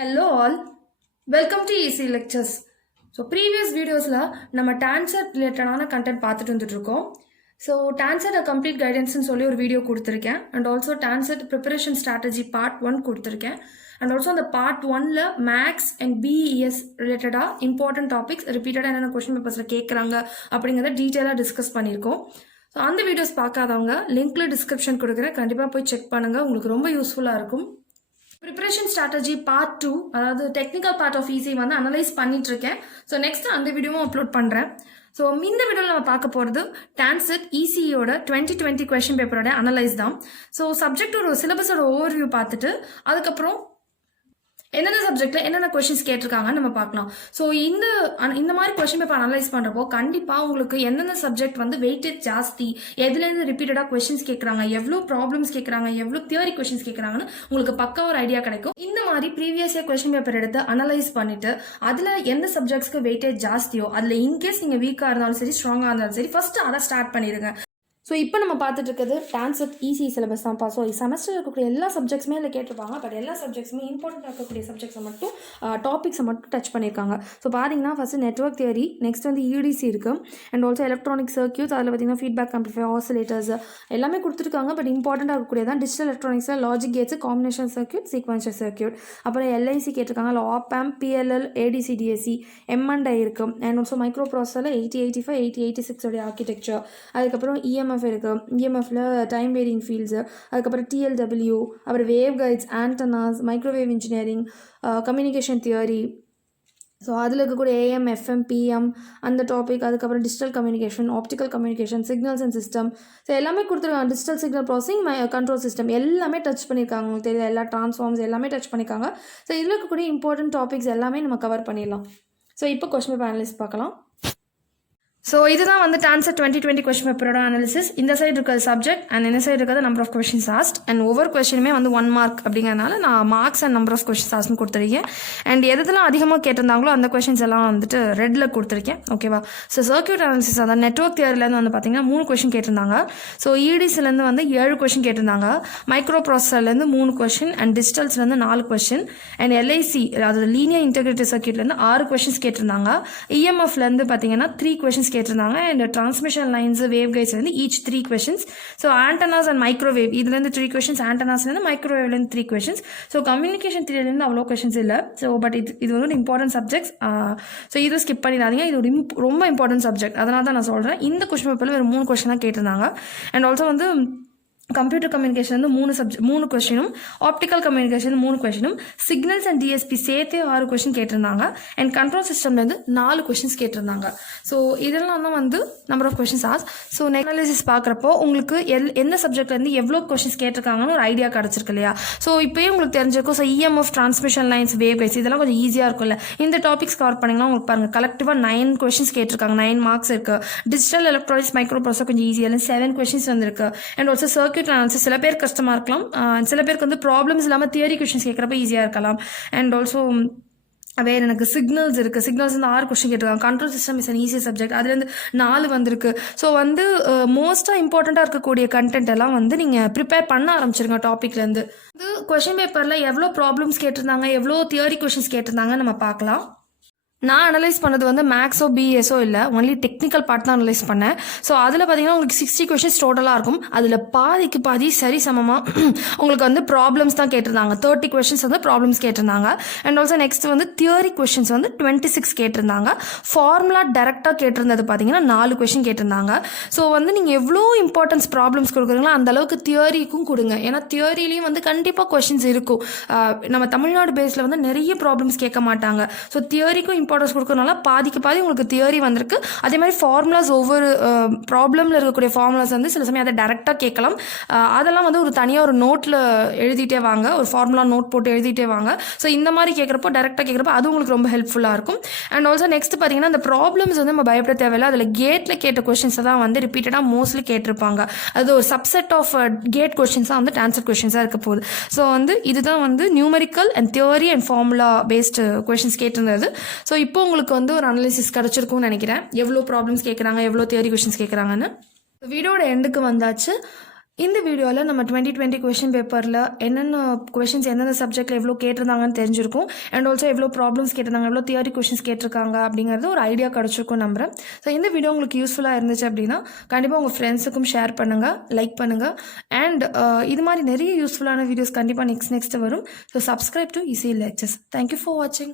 Hello all, welcome to ECE Lectures. So previous videosல நம்ம Tancet ரிலேட்டடான content பார்த்துட்டு வந்துட்டு இருக்கோம். ஸோ Tancet கம்ப்ளீட் கைடன்ஸ்னு சொல்லி ஒரு வீடியோ கொடுத்துருக்கேன் and also Tancet preparation strategy part 1 கொடுத்துருக்கேன் அண்ட் ஆல்சோ அந்த பார்ட் 1ல மேக்ஸ் அண்ட் பிஇஎஸ் ரிலேட்டடாக இம்பார்ட்டன்ட் டாபிக்ஸ் ரிப்பீட்டடாக என்னென்ன கொஸ்டின் பேப்பர்ஸில் கேட்குறாங்க அப்படிங்கிறத டீட்டெயிலாக டிஸ்கஸ் பண்ணியிருக்கோம். ஸோ அந்த வீடியோஸ் பார்க்காதவங்க லிங்க்ல டிஸ்கிரிப்ஷன் கொடுக்குறேன், கண்டிப்பாக போய் செக் பண்ணுங்கள், உங்களுக்கு ரொம்ப யூஸ்ஃபுல்லாக இருக்கும். ப்ரிப்பரேஷன் ஸ்ட்ராட்டஜி பார்ட் 2, அதாவது டெக்னிக்கல் பார்ட் ஆஃப் ECE வந்து அனலைஸ் பண்ணிட்டு இருக்கேன். ஸோ நெக்ஸ்ட் அந்த வீடியோவும் அப்லோட் பண்ணுறேன். ஸோ இந்த வீடியோவில் நம்ம பார்க்க போகிறது Tancet ECEயோட 2020 கொஸ்டின் பேப்பரோட அனலைஸ் தான். ஸோ சப்ஜெக்டோட சிலபஸோட ஓவர்வியூ பார்த்துட்டு அதுக்கப்புறம் என்னென்ன சப்ஜெக்டில் என்னென்ன கொஸ்டின்ஸ் கேட்டிருக்காங்கன்னு நம்ம பார்க்கலாம். ஸோ இந்த மாதிரி கொஸ்டின் பேப்பர் அனலைஸ் பண்ணுறப்போ கண்டிப்பாக உங்களுக்கு எந்தெந்த சப்ஜெக்ட் வந்து வெயிட்டேஜ் ஜாஸ்தி, எதுலேருந்து ரிப்பீட்டடாக கொஸ்டின்ஸ் கேட்குறாங்க, எவ்வளோ ப்ராப்ளம்ஸ் கேட்குறாங்க, எவ்வளோ தியரி கொஸ்டின்ஸ் கேட்குறாங்கன்னு உங்களுக்கு பக்கா ஒரு ஐடியா கிடைக்கும். இந்த மாதிரி ப்ரீவியஸ் இயர் கொஸ்டின் பேப்பர் எடுத்து அனலைஸ் பண்ணிட்டு அதில் எந்த சப்ஜெக்ட்ஸ்க்கு வெயிட்டேஜ் ஜாஸ்தியோ அதில் இன்கேஸ் நீங்கள் வீக்காக இருந்தாலும் சரி ஸ்ட்ராங்காக இருந்தாலும் சரி ஃபர்ஸ்ட் அதை ஸ்டார்ட் பண்ணிடுங்க. ஸோ இப்போ நம்ம பார்த்துட்டு இருக்கிறது Tancet ECE சிலபஸ் தான்ப்பா. ஸோ செமஸ்டர் இருக்கக்கூடிய எல்லா சப்ஜெக்ட்ஸுமே இல்லை கேட்டிருப்பாங்க, பட் எல்லா சப்ஜெக்ட்ஸுமே இம்பார்ட்டண்ட்டாக இருக்கக்கூடிய சப்ஜெக்ட்ஸை மட்டும் டாபிக்ஸை மட்டும் டச் பண்ணியிருக்காங்க. ஸோ பார்த்தீங்கன்னா ஃபஸ்ட்டு நெட்வொர்க் தியரி, நெக்ஸ்ட் வந்து EDC இருக்குது அண்ட் ஆல்சோ எலக்ட்ரானிக் சர்க்யூட்ஸ், அதில் பார்த்தீங்கன்னா ஃபீட்பேக் ஆம்பிளிஃபையர், ஆசிலேட்டர்ஸ் எல்லாமே கொடுத்துருக்காங்க. பட் இம்பார்ட்டண்ட்டாக இருக்கக்கூடியதான் டிஜிட்டல் எலக்ட்ரானிக்ஸில் logic gates, combination circuit, sequential circuit, அப்புறம் LIC கேட்டிருக்காங்க, இல்லை ஆப்ஆம், PLL, ADC, DSC, M&I இருக்குது அண்ட் ஆல்சோ மைக்ரோ ப்ராசஸரில் 8085, 8086 உடைய ஆர்கிடெக்சர், அதுக்கப்புறம் EMF இருக்குது, EMFல டைம் வேரியிங் ஃபீல்ட்ஸு, அதுக்கப்புறம் TLW, அப்புறம் wave guides, antennas, microwave engineering, communication theory, so அதில் இருக்கக்கூடிய AM, FM, PM அந்த டாபிக், அதுக்கப்புறம் digital communication, optical communication, signals and system, so எல்லாமே கொடுத்துருக்காங்க. Digital signal processing, control system எல்லாமே டச் பண்ணியிருக்காங்க. உங்களுக்கு தெரியல, எல்லா ட்ரான்ஸ்ஃபார்ம்ஸ் எல்லாமே டச் பண்ணியிருக்காங்க. ஸோ இதில் இருக்கக்கூடிய இம்பார்ட்டன்ட் டாபிக்ஸ் எல்லாமே நம்ம கவர் பண்ணிடலாம். ஸோ இப்போ கொஸ்டின் பேப்பர் அனலைஸ் பார்க்கலாம். ஸோ இதுதான் வந்து Tancet 2020 கொஸ்டின் பேப்பரோட அனாலிசிஸ். இந்த சைடு இருக்கிறது சப்ஜெக்ட் அண்ட் இந்த சைடு இருக்கிறது number of questions asked and ஒவ்வொரு கொஸ்டினுமே வந்து 1 மார்க் அப்படிங்கிறனால நான் marks and number of questions ஆஸ்ட்னு கொடுத்துருக்கேன். அண்ட் எதெல்லாம் அதிகமாக கேட்டிருந்தாங்களோ அந்த கொஸ்டின்ஸ் எல்லாம் வந்துட்டு ரெட்டில் கொடுத்துருக்கேன். ஓகேவா? ஸோ சர்க்யூட் அனாலிசிஸ், அதான் நெட்வொர்க் தியரிலேருந்து வந்து பார்த்தீங்கன்னா 3 கொஸ்டின் கேட்டிருந்தாங்க. ஸோ EDCலேருந்து வந்து 7 கொஸ்டின் கேட்டிருந்தாங்க, மைக்ரோ ப்ராசஸர்லேருந்து 3 கொஸ்டின் அண்ட் டிஜிட்டல்ஸ்லேருந்து 4 கொஸ்டின் அண்ட் LIC அதாவது லீனியர் இன்டெகிரேட்டட் சர்க்யூட்லேருந்து 6 கொஸ்டின்ஸ் கேட்டிருந்தாங்க. EMFலேருந்து பார்த்தீங்கன்னா 3 கொஸ்டின்ஸ் கேட்டிருந்தாங்க and transmission lines, wave guides வந்து each 3 questions. So antennas and microwave இதுலேருந்து 3 கொஸ்டின்ஸ், ஆண்டனாஸ்லேருந்து மைக்ரோவேவ்லேருந்து 3 கொஸ்டின்ஸ். ஸோ கம்யூனிகேஷன் தியரிலேருந்து அவ்வளோ கொஸ்டின்ஸ் இல்லை. ஸோ பட் இது வந்து இம்பார்ட்டன்ட் சப்ஜெக்ட்ஸ். ஸோ இது ஸ்கிப் பண்ணிடாதீங்க, இது ஒரு ரொம்ப இம்பார்ட்டன்ட் சப்ஜெக்ட், அதனால தான் நான் சொல்கிறேன். இந்த கொஸ்டின் பேப்பரில் ஒரு 3 கொஸ்டின் தான் கேட்டிருந்தாங்க அண்ட் ஆல்சோ வந்து கம்ப்யூட்டர் கம்யூனிகேஷன் வந்து 3 கொஸ்டினும், ஆப்டிக்கல் கம்யூனிகேஷன் 3 கொஸ்டினும், சிக்னல்ஸ் அண்ட் DSP சேர்த்தே 6 கொஸ்டின் கேட்டிருந்தாங்க அண்ட் கண்ட்ரோல் சிஸ்டம்லேருந்து 4 கொஸ்டின்ஸ் கேட்டிருந்தாங்க. ஸோ இதெல்லாம் தான் வந்து நம்பர் ஆஃப் கொஸ்டின்ஸ் ஆஸ். ஸோ அனாலிசிஸ் பார்க்குறப்போ உங்களுக்கு எந்த சப்ஜெக்ட்லேருந்து எவ்வளோ கொஸ்டின்ஸ் கேட்டிருக்காங்கன்னு ஒரு ஐடியா கிடச்சிருக்கு இல்லையா? ஸோ இப்போயே உங்களுக்கு தெரிஞ்சிருக்கும். So EMF, transmission lines, wave guides இதெல்லாம் கொஞ்சம் ஈஸியாக இருக்கும்ல. இந்த டாபிக்ஸ் கவர் பண்ணிங்கன்னா உங்களுக்கு பாருங்கள் கலெக்டிவாக 9 கொஸ்டின்ஸ் கேட்டிருக்காங்க, 9 மார்க்ஸ் இருக்குது. டிஜிட்டல் எலக்ட்ரானிக்ஸ், மைக்ரோ ப்ராசஸர் கொஞ்சம் ஈஸியாக 7 கொஸ்டின்ஸ் வந்துருக்கு அண்ட் ஆல்சோ சர்க்யூட் அனாலிசிஸ் சில பேர் கஷ்டமாக இருக்கலாம், சில பேருக்கு வந்து ப்ராப்ளம்ஸ் இல்லாமல் தியரி கொஸ்டின்ஸ் கேட்குறப்ப ஈஸியாக இருக்கலாம். அண்ட் ஆல்சோ வேறு எனக்கு சிக்னல்ஸ் இருக்குது, சிக்னல்ஸ் வந்து 6 கொஸ்டின் கேட்டிருக்காங்க. Control system is an easy subject, அதுலேருந்து 4 வந்திருக்கு. ஸோ வந்து மோஸ்ட்டாக இம்பார்ட்டண்ட்டாக இருக்கக்கூடிய கண்டென்ட் எல்லாம் வந்து நீங்கள் ப்ரிப்பேர் பண்ண ஆரம்பிச்சிருங்க டாப்பிக்லேருந்து. இது கொஸ்டின் பேப்பரில் எவ்வளோ ப்ராப்ளம்ஸ் கேட்டிருந்தாங்க, எவ்வளோ தியரி கொஸ்டின்ஸ் கேட்டிருந்தாங்க நம்ம பார்க்கலாம். நான் அனலைஸ் பண்ணது வந்து மேக்ஸோ பிஎஸ்ஓ இல்லை, ஒன்லி டெக்னிக்கல் பார்ட் தான் அனலைஸ் பண்ணேன். ஸோ அதில் பார்த்தீங்கன்னா உங்களுக்கு 60 கொஸ்டின்ஸ் டோட்டலாக இருக்கும். அதில் பாதி சரி சமமாக உங்களுக்கு வந்து ப்ராப்ளம்ஸ் தான் கேட்டிருந்தாங்க. 30 கொஸ்டின்ஸ் வந்து ப்ராப்ளம்ஸ் கேட்டிருந்தாங்க அண்ட் ஆல்சோ நெக்ஸ்ட் வந்து தியரி கொஸ்டின்ஸ் வந்து 26 கேட்டிருந்தாங்க. ஃபார்முலா டேரெக்டாக கேட்டிருந்தது பார்த்தீங்கன்னா 4 கொஸ்டின் கேட்டிருந்தாங்க. ஸோ வந்து நீங்கள் எவ்வளோ இம்பார்ட்டன்ஸ் ப்ராப்ளம்ஸ் கொடுக்குறீங்களோ அந்த அளவுக்கு தியரிக்கும் கொடுங்க. ஏன்னா தியரிலையும் வந்து கண்டிப்பாக கொஸ்டின்ஸ் இருக்கும். நம்ம தமிழ்நாடு பேஸில் வந்து நிறைய ப்ராப்ளம்ஸ் கேட்க மாட்டாங்க. ஸோ தியரிக்கும் இம்பார்ட்டன்ஸ் கொடுக்கறதுனால பாதிக்கு பாதி உங்களுக்கு தியரி வந்திருக்கு. அதே மாதிரி ஃபார்முலாஸ், ஒவ்வொரு ப்ராப்ளமில் இருக்கக்கூடிய ஃபார்முலாஸ் வந்து சில சமயம் அதை டேரெக்டாக கேட்கலாம். அதெல்லாம் வந்து ஒரு தனியாக ஒரு நோட்டில் எழுதிட்டே வாங்க, ஒரு ஃபார்முலா நோட் போட்டு எழுதிட்டே வாங்க. ஸோ இந்த மாதிரி கேட்குறப்போ டேரெக்டாக கேட்குறப்போ அது உங்களுக்கு ரொம்ப ஹெல்ப்ஃபுல்லாக இருக்கும். அண்ட் ஆல்சோ நெக்ஸ்ட் பார்த்தீங்கன்னா அந்த ப்ராப்ளம்ஸ் வந்து நம்ம பயப்பட தேவையில்லை. அதில் கேட்டில் கேட்ட கொஸ்டின்ஸை தான் வந்து ரிப்பீட்டடாக மோஸ்ட்லி கேட்டிருப்பாங்க. அது ஒரு சப்செட் ஆஃப் கேட் கொஸ்டின்ஸ் தான் வந்து Tancet கொஸ்டின்ஸாக இருக்க போகுது. ஸோ வந்து இதுதான் வந்து numerical and theory and formula based questions கேட்டிருந்தது. ஸோ இப்போ உங்களுக்கு வந்து ஒரு அனாலிசிஸ் கிடச்சிருக்கும்னு நினைக்கிறேன், எவ்வளோ ப்ராப்ளம்ஸ் கேட்குறாங்க, எவ்வளோ தியரி கொஸ்டின்ஸ் கேட்குறாங்கன்னு. வீடியோட எண்டுக்கு வந்தாச்சு. இந்த வீடியோவில் நம்ம 2020 கொஷின் பேப்பரில் என்னென்ன கொஷின்ஸ் எந்தெந்த சப்ஜெக்டில் எவ்வளோ கேட்டிருந்தாங்கன்னு தெரிஞ்சிருக்கும். அண்ட் ஆல்சோ எவ்வளோ ப்ராப்ளம்ஸ் கேட்டிருந்தாங்க, எவ்வளோ தியரி கொஷின்ஸ் கேட்டிருக்காங்க அப்படிங்கிறது ஒரு ஐடியா கிடச்சிருக்கும் நம்புறேன். ஸோ இந்த வீடியோ உங்களுக்கு யூஸ்ஃபுல்லாக இருந்துச்சு அப்படின்னா கண்டிப்பாக உங்கள் ஃப்ரெண்ட்ஸுக்கும் ஷேர் பண்ணுங்கள், லைக் பண்ணுங்கள். அண்ட் இது மாதிரி நிறைய யூஸ்ஃபுல்லான வீடியோஸ் கண்டிப்பாக நெக்ஸ்ட் வரும். So subscribe to ECE lectures. Thank you for watching.